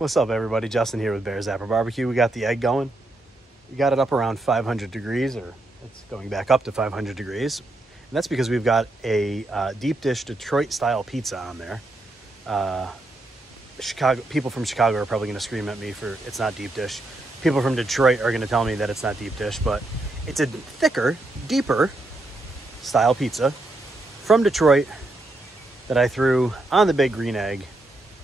What's up, everybody? Justin here with Bear Zapper Barbecue. We got the egg going. We got it up around 500 degrees, or it's going back up to 500 degrees. And that's because we've got a deep dish Detroit style pizza on there. People from Chicago are probably going to scream at me for it's not deep dish. People from Detroit are going to tell me that it's not deep dish, but it's a thicker, deeper style pizza from Detroit that I threw on the big green egg.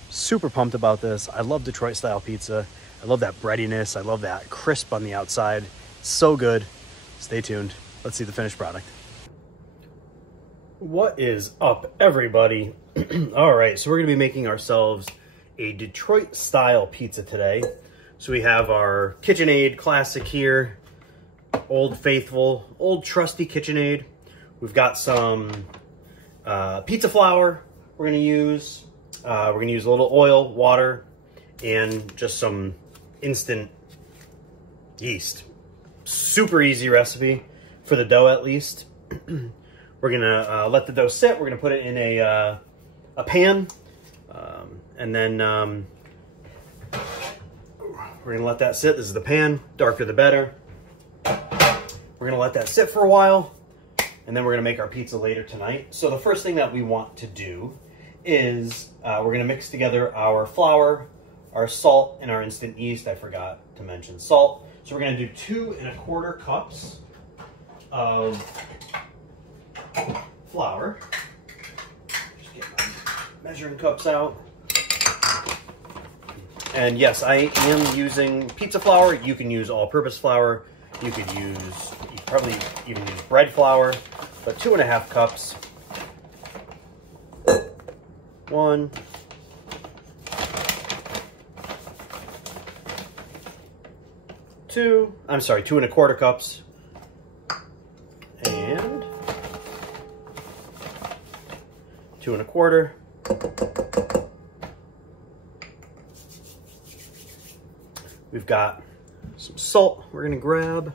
Super pumped about this. I love Detroit style pizza. I love that breadiness. I love that crisp on the outside. It's so good. Stay tuned. Let's see the finished product. What is up, everybody? All right, so we're gonna be making ourselves a Detroit style pizza today. So we have our KitchenAid classic here, old faithful, old trusty KitchenAid. We've got some pizza flour we're gonna use. We're going to use a little oil, water, and just some instant yeast. Super easy recipe for the dough, at least. We're going to let the dough sit. We're going to put it in a pan, and then we're going to let that sit. This is the pan. Darker the better. We're going to let that sit for a while, and then we're going to make our pizza later tonight. So the first thing that we want to do is we're going to mix together our flour, our salt, and our instant yeast. I forgot to mention salt. So we're going to do 2 1/4 cups of flour. Just get my measuring cups out. And yes, I am using pizza flour. You can use all-purpose flour. You could probably even use bread flour, but 2 1/2 cups. 1, 2, I'm sorry, 2 1/4 cups, and 2 1/4. We've got some salt we're gonna grab.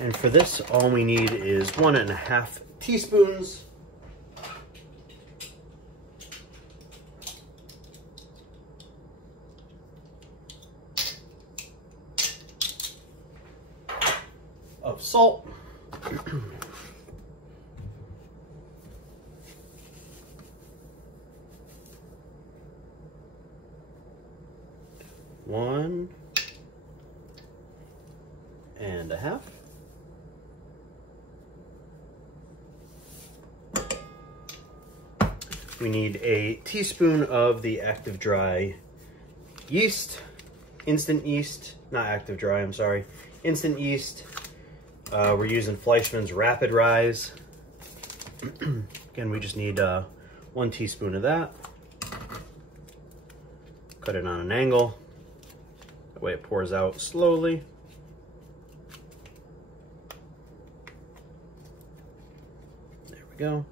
And for this, all we need is 1 1/2 teaspoons of salt. One and a half. We need a teaspoon of the active dry yeast, instant yeast, not active dry, I'm sorry, instant yeast. We're using Fleischmann's Rapid Rise. Again, we just need 1 teaspoon of that. Cut it on an angle. That way it pours out slowly. There we go.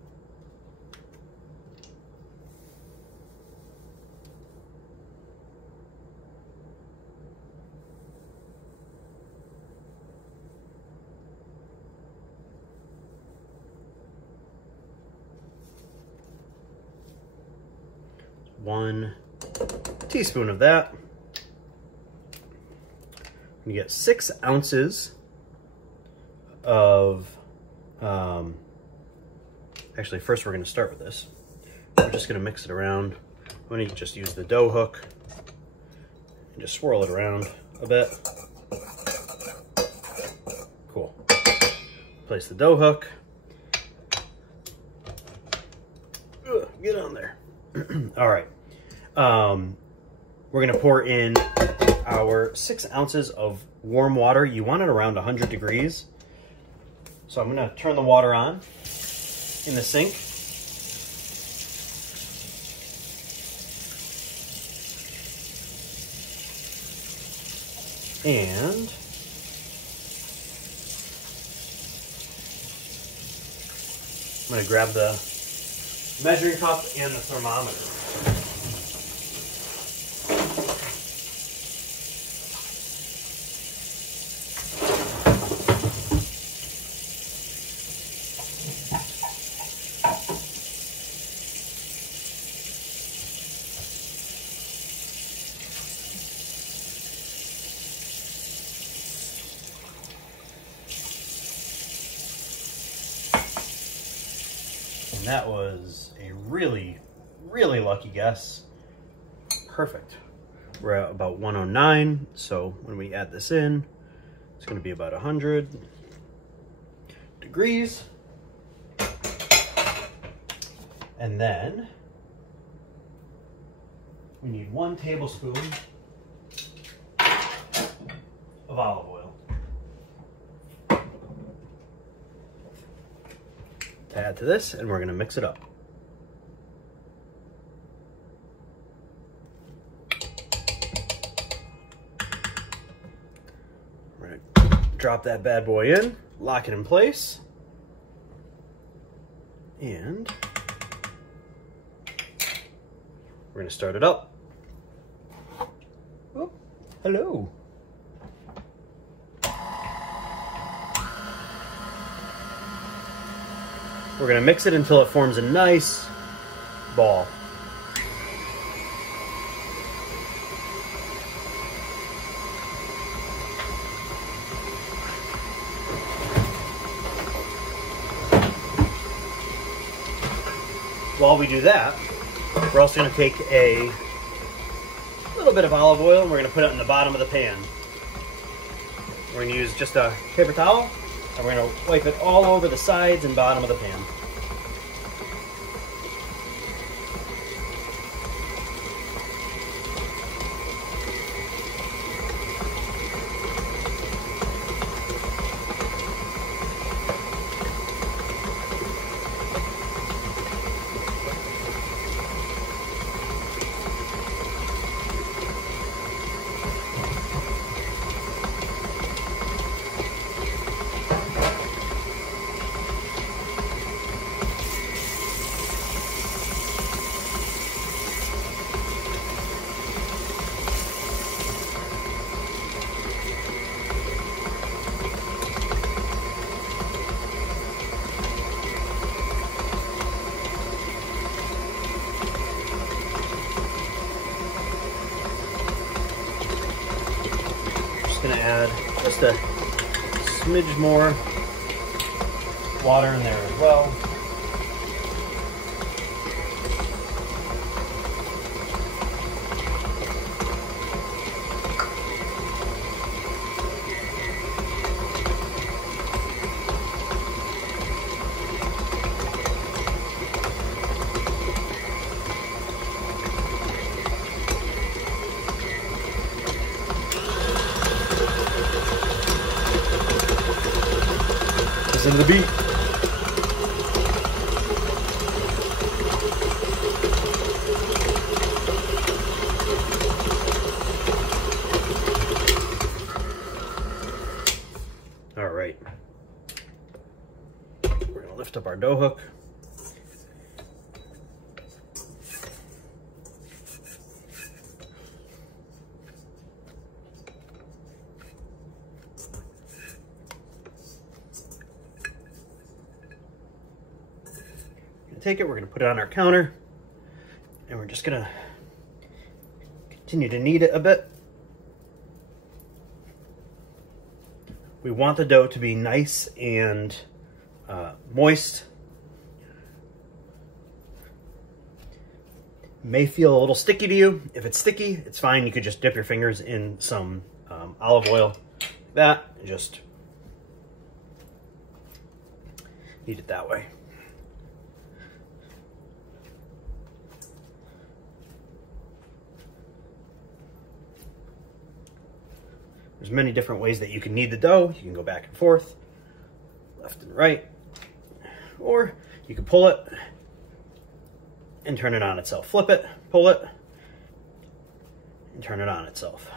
One teaspoon of that. You get 6 ounces of, actually first we're gonna start with this. We're just gonna mix it around. I'm gonna just use the dough hook and just swirl it around a bit. Cool. Place the dough hook. Ugh, get on there. All right. We're gonna pour in our 6 ounces of warm water. You want it around 100 degrees. So I'm gonna turn the water on in the sink. And I'm gonna grab the measuring cup and the thermometer. that was a really, really lucky guess. Perfect. We're at about 109, so when we add this in, it's going to be about 100 degrees. And then we need 1 tablespoon of olive oil to add to this, and we're going to mix it up. We're going to drop that bad boy in, lock it in place, and we're going to start it up. Oh, hello. We're going to mix it until it forms a nice ball. While we do that, we're also going to take a little bit of olive oil and we're going to put it in the bottom of the pan. We're going to use just a paper towel and we're going to wipe it all over the sides and bottom of the pan. Going to add just a smidge more water in there as well. Listen to the beat. All right. We're going to lift up our dough hook. Take it, we're going to put it on our counter, and we're just going to continue to knead it a bit. We want the dough to be nice and moist. It may feel a little sticky to you. If it's sticky, it's fine. You could just dip your fingers in some olive oil like that and just knead it that way. There's many different ways that you can knead the dough. You can go back and forth, left and right, or you can pull it and turn it on itself. Flip it, pull it, and turn it on itself.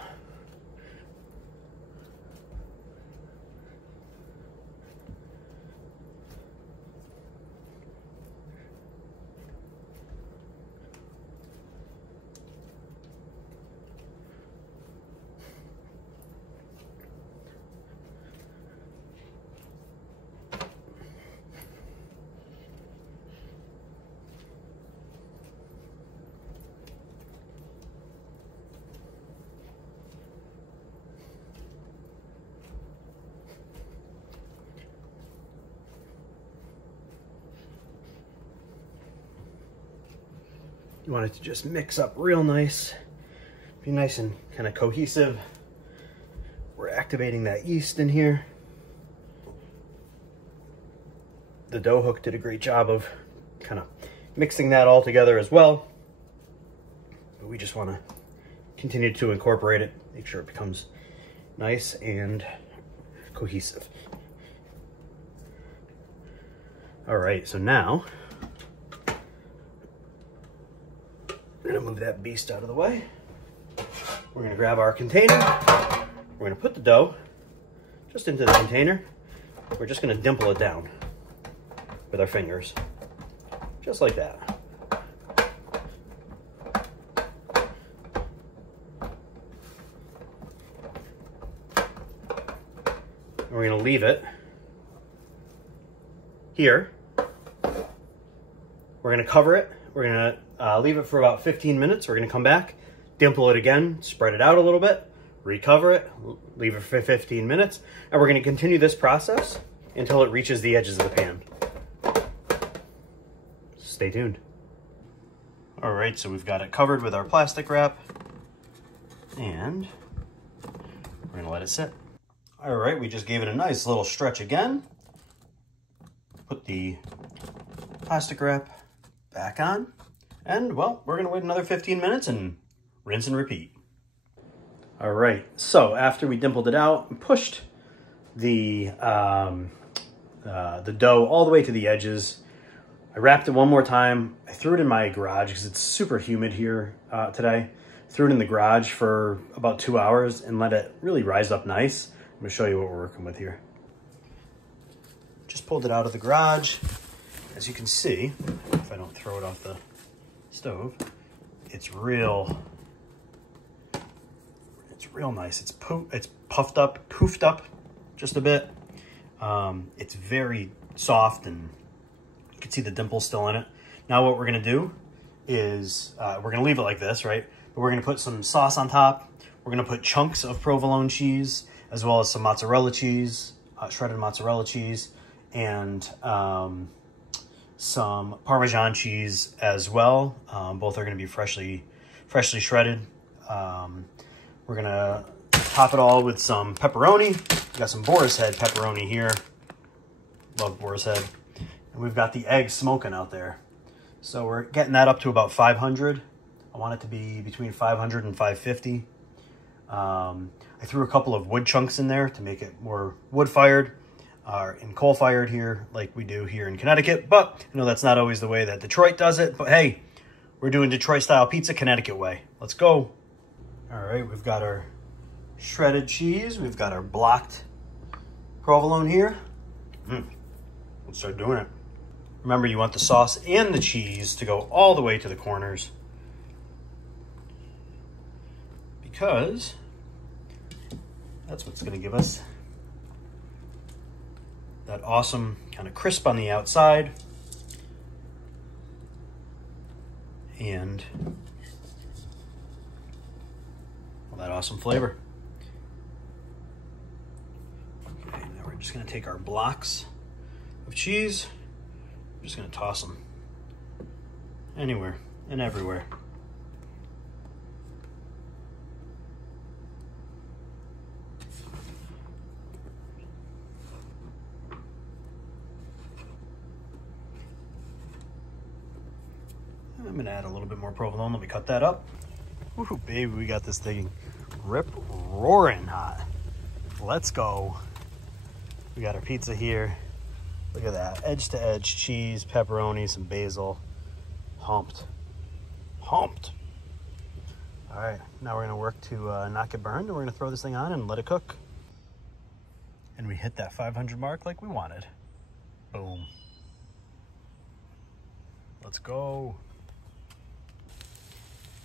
You want it to just mix up real nice, be nice and kind of cohesive. We're activating that yeast in here. The dough hook did a great job of kind of mixing that all together as well. But we just want to continue to incorporate it, make sure it becomes nice and cohesive. All right, so now we're gonna move that beast out of the way. We're gonna grab our container. We're gonna put the dough just into the container. We're just gonna dimple it down with our fingers, just like that. And we're gonna leave it here. We're gonna cover it. We're gonna leave it for about 15 minutes. We're gonna come back, dimple it again, spread it out a little bit, recover it, leave it for 15 minutes, and we're gonna continue this process until it reaches the edges of the pan. Stay tuned. All right, so we've got it covered with our plastic wrap, and we're gonna let it sit. All right, we just gave it a nice little stretch again. Put the plastic wrap back on, and well, we're gonna wait another 15 minutes and rinse and repeat. All right, so after we dimpled it out and pushed the dough all the way to the edges, I wrapped it one more time. I threw it in my garage because it's super humid here today. Threw it in the garage for about 2 hours and let it really rise up nice. I'm gonna show you what we're working with here. Just pulled it out of the garage. As you can see, if I don't throw it off the stove, it's real nice. It's puffed up, poofed up just a bit. It's very soft, and you can see the dimples still in it. Now what we're gonna do is we're gonna leave it like this, right? But we're gonna put some sauce on top. We're gonna put chunks of provolone cheese, as well as some mozzarella cheese, shredded mozzarella cheese, and some Parmesan cheese as well. Both are gonna be freshly shredded. We're gonna top it all with some pepperoni. We've got some boar's head pepperoni here. Love boar's head. And we've got the egg smoking out there. So we're getting that up to about 500. I want it to be between 500 and 550. I threw a couple of wood chunks in there to make it more wood-fired and coal-fired here like we do here in Connecticut. But I know that's not always the way that Detroit does it. But hey, we're doing Detroit-style pizza Connecticut way. Let's go. All right, we've got our shredded cheese. We've got our blocked provolone here. Let's start doing it. Remember, you want the sauce and the cheese to go all the way to the corners, because that's what's going to give us that awesome kind of crisp on the outside and that awesome flavor. Okay, now we're just going to take our blocks of cheese. I'm just going to toss them anywhere and everywhere. I'm gonna add a little bit more provolone. Let me cut that up. Ooh, baby, we got this thing rip-roaring hot. Let's go. We got our pizza here. Look at that, edge-to-edge cheese, pepperoni, some basil. Humped. Humped. All right, now we're gonna work to not get burned, and we're gonna throw this thing on and let it cook. And we hit that 500 mark like we wanted. Boom. Let's go.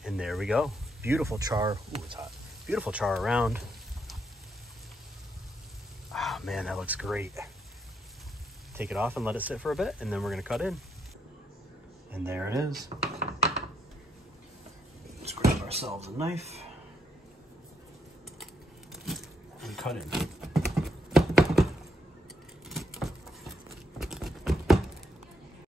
And there we go. Beautiful char. Ooh, it's hot. Beautiful char around. Oh man, that looks great. Take it off and let it sit for a bit, and then we're gonna cut in. And there it is. Let's grab ourselves a knife and cut in.